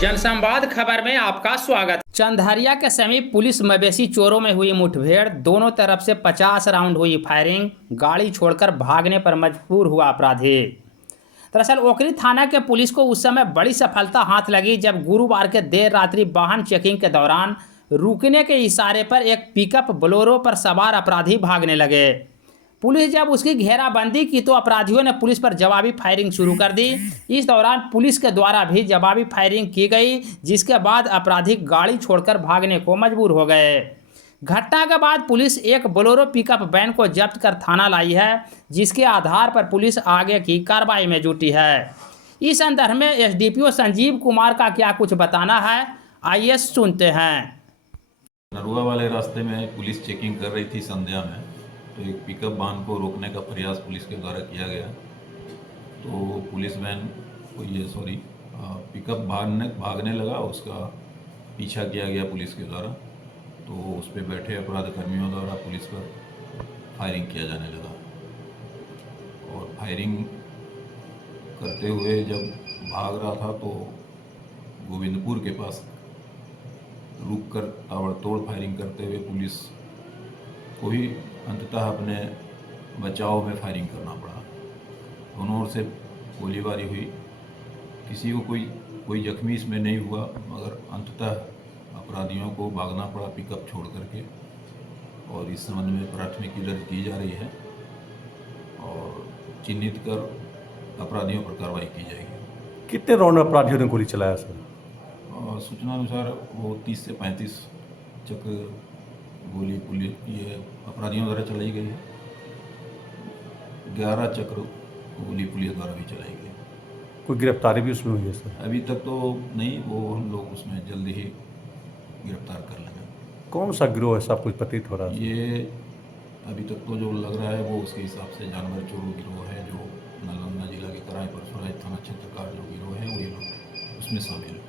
जनसंवाद खबर में आपका स्वागत। चंदहरिया के समीप पुलिस मवेशी चोरों में हुई मुठभेड़, दोनों तरफ से 50 राउंड हुई फायरिंग, गाड़ी छोड़कर भागने पर मजबूर हुआ अपराधी। दरअसल ओकरी थाना के पुलिस को उस समय बड़ी सफलता हाथ लगी जब गुरुवार के देर रात्रि वाहन चेकिंग के दौरान रुकने के इशारे पर एक पिकअप बोलेरो पर सवार अपराधी भागने लगे। पुलिस जब उसकी घेराबंदी की तो अपराधियों ने पुलिस पर जवाबी फायरिंग शुरू कर दी। इस दौरान पुलिस के द्वारा भी जवाबी फायरिंग की गई, जिसके बाद अपराधी गाड़ी छोड़कर भागने को मजबूर हो गए। घटना के बाद पुलिस एक बोलेरो पिकअप वैन को जब्त कर थाना लाई है, जिसके आधार पर पुलिस आगे की कार्रवाई में जुटी है। इस संदर्भ में एसडीपीओ संजीव कुमार का क्या कुछ बताना है, आइए सुनते हैं। नरुआ वाले रास्ते में पुलिस चेकिंग कर रही थी संध्या में, तो एक पिकअप वाहन को रोकने का प्रयास पुलिस के द्वारा किया गया। तो पुलिस वैन को पिकअप भागने लगा, उसका पीछा किया गया पुलिस के द्वारा। तो उस पर बैठे अपराध कर्मियों द्वारा पुलिस पर फायरिंग किया जाने लगा और फायरिंग करते हुए जब भाग रहा था तो गोविंदपुर के पास रुककर ताबड़तोड़ फायरिंग करते हुए पुलिस को ही अंततः अपने बचाव में फायरिंग करना पड़ा। दोनों ओर से गोलीबारी हुई, किसी को कोई जख्मी इसमें नहीं हुआ, मगर अंततः अपराधियों को भागना पड़ा पिकअप छोड़ करके। और इस संबंध में प्राथमिकी दर्ज की जा रही है और चिन्हित कर अपराधियों पर कार्रवाई की जाएगी। कितने राउंड अपराधियों ने गोली चलाया सर? सूचना अनुसार वो 30 से 35 चक्र गोली पुलिस ये अपराधियों द्वारा चलाई गई है। 11 चक्र गोली पुलिस द्वारा भी चलाई गई। कोई गिरफ्तारी भी उसमें हुई है सर? अभी तक तो नहीं, वो हम लोग उसमें जल्दी ही गिरफ्तार कर लेंगे। कौन सा गिरोह ऐसा कुछ प्रतीत हो रहा है? ये अभी तक तो जो लग रहा है वो उसके हिसाब से जानवर चोरों गिरोह है, जो नालंदा जिला के कराए परसुराज थाना क्षेत्र का जो गिरोह है वो ये लोग उसमें शामिल है।